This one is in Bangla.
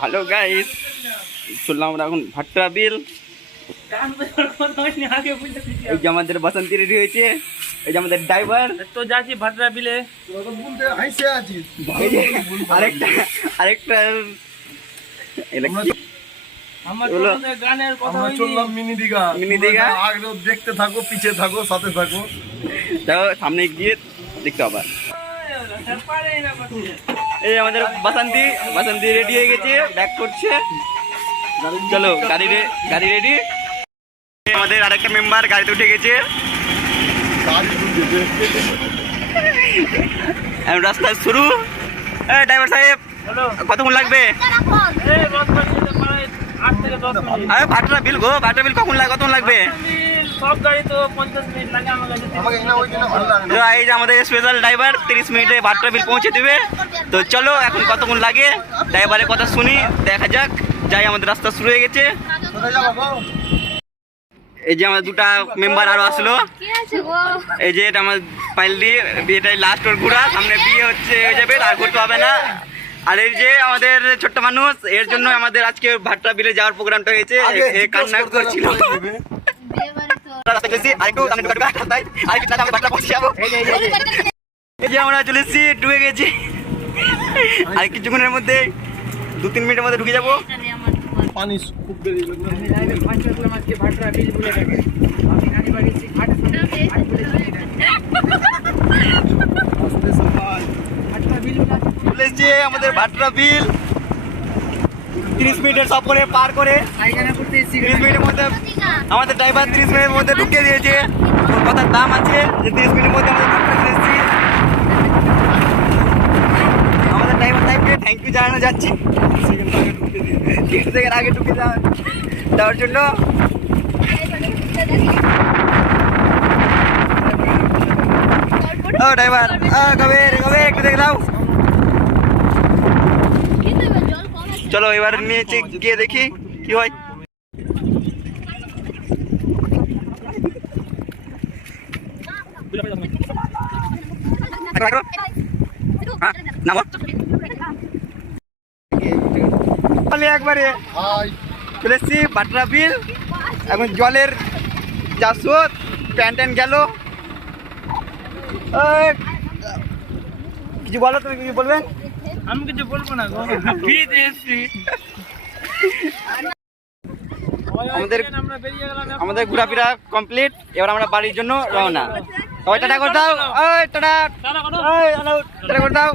হ্যালো গাইস, শুনলাম আমরা এখন ভাট্টা বিল। এই যে আমাদের বাসন্তী রেডি হয়েছে, এই যে আমাদের ড্রাইভার তো যাচ্ছি ভাট্টা বিলে। আরেকটা আরেকটা গানের কথা চললাম মিনি দীঘা। মিনি দীঘা আগেও দেখতে থাকো, পিছে থাকো, সাথে থাকো। যাও সামনে গিয়ে দেখতে হবে। এই আমাদের বাসন্তী রেডি হয়ে গেছে, ব্যাক করছে। চলো গাড়ি রেডি। আমাদের আরেকটা মেম্বার গাড়িতে উঠে গেছে। রাস্তায় শুরু। ড্রাইভার সাহেব কতক্ষণ লাগবে? ভাট্টা বিল গো, ভাট্টা বিল কতক্ষণ লাগবে? সব গাড়ি তো 50 মিনিট লাগে আমার কাছে। এই যে আমাদের স্পেশাল ড্রাইভার 30 মিনিটে ভাট্টা বিল পৌঁছে দেবে। তো চলো এখন কতক্ষণ লাগে ড্রাইভারের কথা শুনি, দেখা যাক। যাই, আমাদের রাস্তা শুরু হয়ে গেছে। এই যে আমাদের দুটা মেম্বার আরো আসলো। এই যে এটা আমার পাইলদি, বিয়েটাই লাস্ট ওর ঘোরা, সামনে বিয়ে হয়ে যাবে, আর ঘুরতে হবে না। আর এই যে আমাদের ছোট্ট মানুষ, এর জন্য আমাদের আজকে ভাট্টা বিলে যাওয়ার প্রোগ্রামটা হয়েছে। কান্না করছিল। এই যে আমরা চলে এসেছি, ঢুকে গেছি। আর কিছুক্ষণের মধ্যে 2-3 মিনিটের মধ্যে ঢুকে যাবো। পানি খুব বেরিয়ে আমাদের ভাট্টা বিল 30 মিনিটের সফরে পার করে 30 মিনিটের মধ্যে আমাদের ড্রাইভার 30 মিনিটের মধ্যে ঢুকিয়ে দিয়েছে। কথার দাম আছে যে 30 মিনিটের মধ্যে আমাদের ভাট্টা চলে এসেছি। আমাদের ড্রাইভার সাহেবকে থ্যাংক ইউ জানানো যাচ্ছে, 30 সেকেন্ড আগে ঢুকে দেওয়ার জন্য। ও ড্রাইভার, কবে একটু দেখে দাও। চলো এবার নিচে গিয়ে দেখি কি হয়। একবারে চলে এসছি ভাট্টা বিল। এখন জলের যা স্রোত, প্যান্ট গেল। কিছু বলো, তুমি কিছু বলবেন? আমি কিছু বলবো না গো, আমাদের ঘোরাফেরা কমপ্লিট। এবার আমরা বাড়ির জন্য রওনা। টাটা করে দাও, টাটা করে দাও।